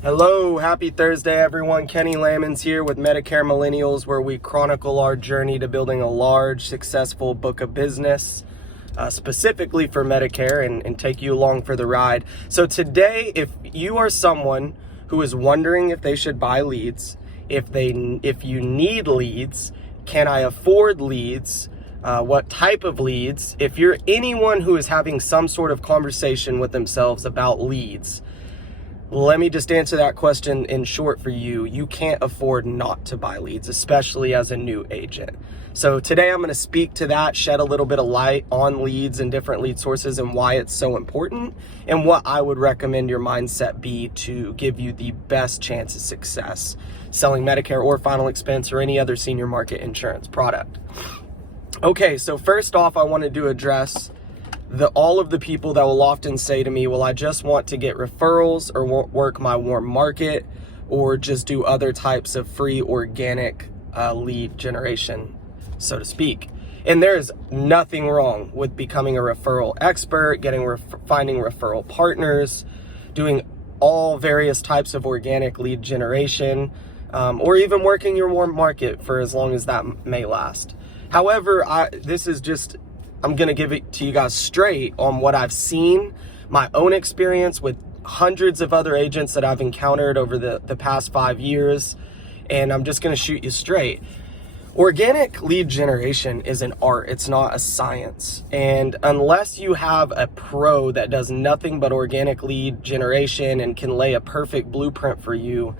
Hello, happy Thursday everyone. Kenny Lammons here with Medicare Millennials, where we chronicle our journey to building a large, successful book of business, specifically for Medicare, and take you along for the ride. So today, if you are someone who is wondering if they should buy leads, if you need leads, can I afford leads? What type of leads? If you're anyone who is having some sort of conversation with themselves about leads, let me just answer that question in short for you. You can't afford not to buy leads, especially as a new agent. So today I'm going to speak to that, shed a little bit of light on leads and different lead sources and why it's so important, and what I would recommend your mindset be to give you the best chance of success selling Medicare or final expense or any other senior market insurance product. Okay, so first off, I wanted to address all of the people that will often say to me, well, I just want to get referrals or work my warm market or just do other types of free organic lead generation, so to speak. And there is nothing wrong with becoming a referral expert, finding referral partners, doing all various types of organic lead generation, or even working your warm market for as long as that may last. However, I'm going to give it to you guys straight on what I've seen, my own experience with hundreds of other agents that I've encountered over the past 5 years, and I'm just going to shoot you straight. Organic lead generation is an art. It's not a science. And unless you have a pro that does nothing but organic lead generation and can lay a perfect blueprint for you,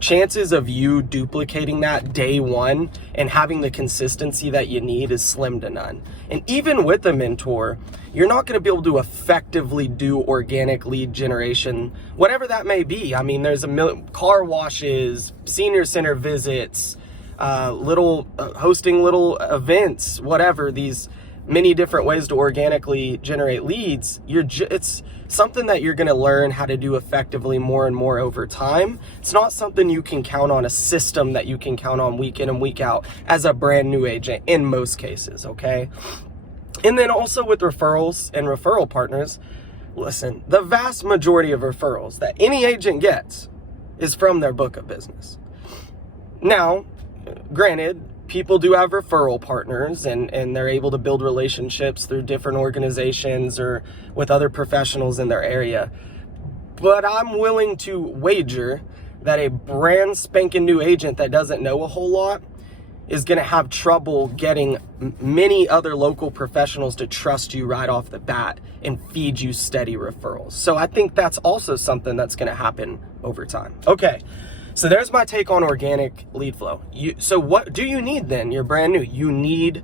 chances of you duplicating that day one and having the consistency that you need is slim to none. And even with a mentor, you're not going to be able to effectively do organic lead generation, whatever that may be. I mean, there's car washes, senior center visits, hosting little events, whatever, these many different ways to organically generate leads. It's something that you're going to learn how to do effectively more and more over time. It's not something you can count on, a system that you can count on week in and week out as a brand new agent in most cases, okay? And then also with referrals and referral partners, listen, the vast majority of referrals that any agent gets is from their book of business. Now, granted, people do have referral partners and they're able to build relationships through different organizations or with other professionals in their area. But I'm willing to wager that a brand spanking new agent that doesn't know a whole lot is going to have trouble getting many other local professionals to trust you right off the bat and feed you steady referrals. So I think that's also something that's going to happen over time. Okay. So there's my take on organic lead flow. So what do you need then? You're brand new. You need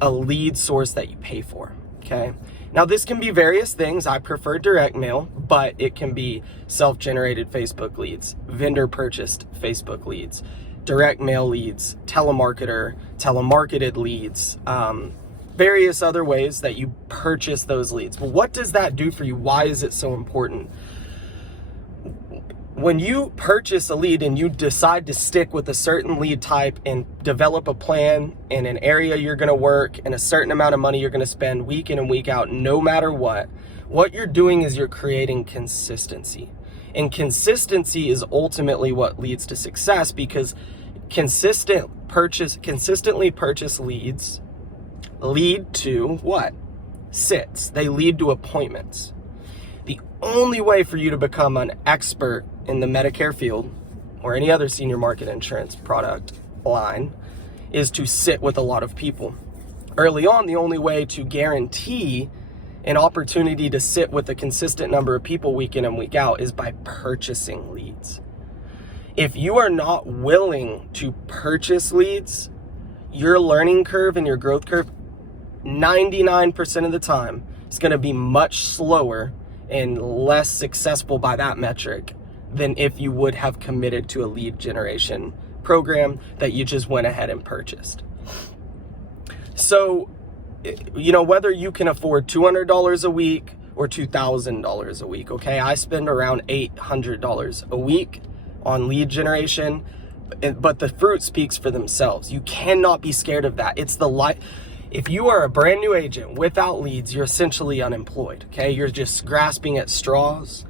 a lead source that you pay for, okay? Now this can be various things. I prefer direct mail, but it can be self-generated Facebook leads, vendor purchased Facebook leads, direct mail leads, telemarketed leads, various other ways that you purchase those leads. But what does that do for you? Why is it so important? When you purchase a lead and you decide to stick with a certain lead type and develop a plan in an area you're going to work and a certain amount of money you're going to spend week in and week out, no matter what you're doing is you're creating consistency. And consistency is ultimately what leads to success, because consistently purchase leads lead to what? Sits. They lead to appointments. The only way for you to become an expert in the Medicare field or any other senior market insurance product line is to sit with a lot of people. Early on, the only way to guarantee an opportunity to sit with a consistent number of people week in and week out is by purchasing leads. If you are not willing to purchase leads, your learning curve and your growth curve, 99% of the time, is going to be much slower and less successful by that metric than if you would have committed to a lead generation program that you just went ahead and purchased. So, whether you can afford $200 a week or $2,000 a week, okay? I spend around $800 a week on lead generation, but the fruit speaks for themselves. You cannot be scared of that. If you are a brand new agent without leads, you're essentially unemployed, okay? You're just grasping at straws.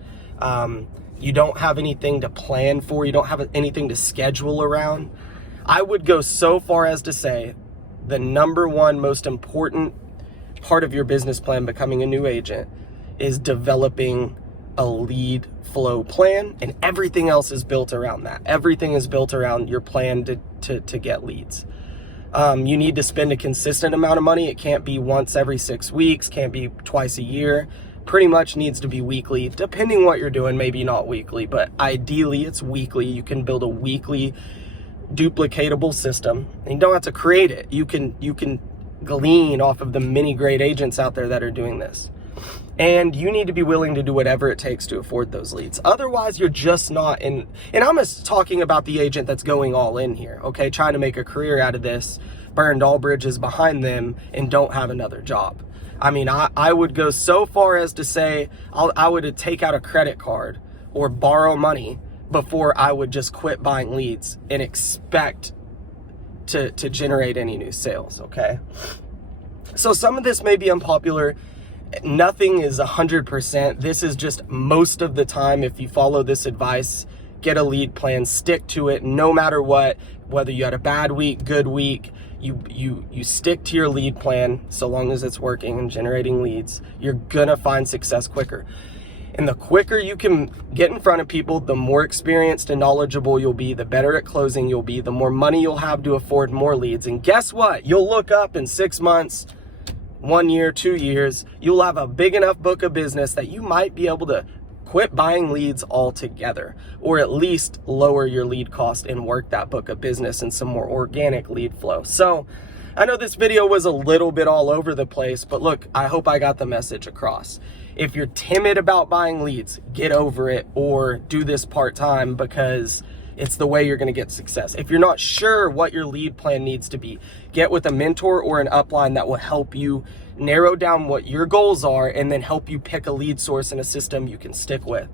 you don't have anything to plan for, you don't have anything to schedule around, I would go so far as to say the number one most important part of your business plan becoming a new agent is developing a lead flow plan, and everything else is built around that. Everything is built around your plan to get leads. You need to spend a consistent amount of money. It can't be once every 6 weeks, can't be twice a year. Pretty much needs to be weekly, depending what you're doing, maybe not weekly, but ideally it's weekly. You can build a weekly duplicatable system, and you don't have to create it. You can glean off of the many great agents out there that are doing this. And you need to be willing to do whatever it takes to afford those leads. Otherwise, you're just not in, and I'm just talking about the agent that's going all in here, okay? Trying to make a career out of this, burned all bridges behind them, and don't have another job. I mean, I would go so far as to say I would take out a credit card or borrow money before I would just quit buying leads and expect to generate any new sales, okay? So some of this may be unpopular. Nothing is 100%. This is just most of the time. If you follow this advice, get a lead plan, stick to it no matter what, whether you had a bad week, good week, you stick to your lead plan so long as it's working and generating leads, you're gonna find success quicker. And the quicker you can get in front of people, the more experienced and knowledgeable you'll be, the better at closing you'll be, the more money you'll have to afford more leads. And guess what? You'll look up in 6 months, 1 year, 2 years, you'll have a big enough book of business that you might be able to quit buying leads altogether, or at least lower your lead cost and work that book of business in some more organic lead flow. So I know this video was a little bit all over the place, but look, I hope I got the message across. If you're timid about buying leads, get over it or do this part-time, because it's the way you're going to get success. If you're not sure what your lead plan needs to be, get with a mentor or an upline that will help you narrow down what your goals are and then help you pick a lead source and a system you can stick with.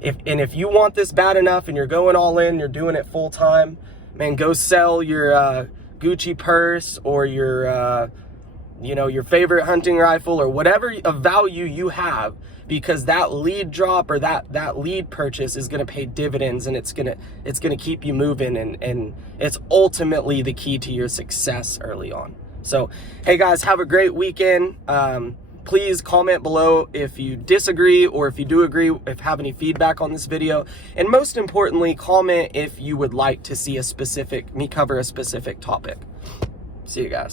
If you want this bad enough and you're going all in, you're doing it full time, man, go sell your Gucci purse or your your favorite hunting rifle or whatever of value you have, because that lead drop or that lead purchase is going to pay dividends, and it's going to keep you moving, and it's ultimately the key to your success early on. So, hey guys, have a great weekend. Please comment below if you disagree, or if you do agree, if have any feedback on this video. And most importantly, comment if you would like to see me cover a specific topic. See you guys.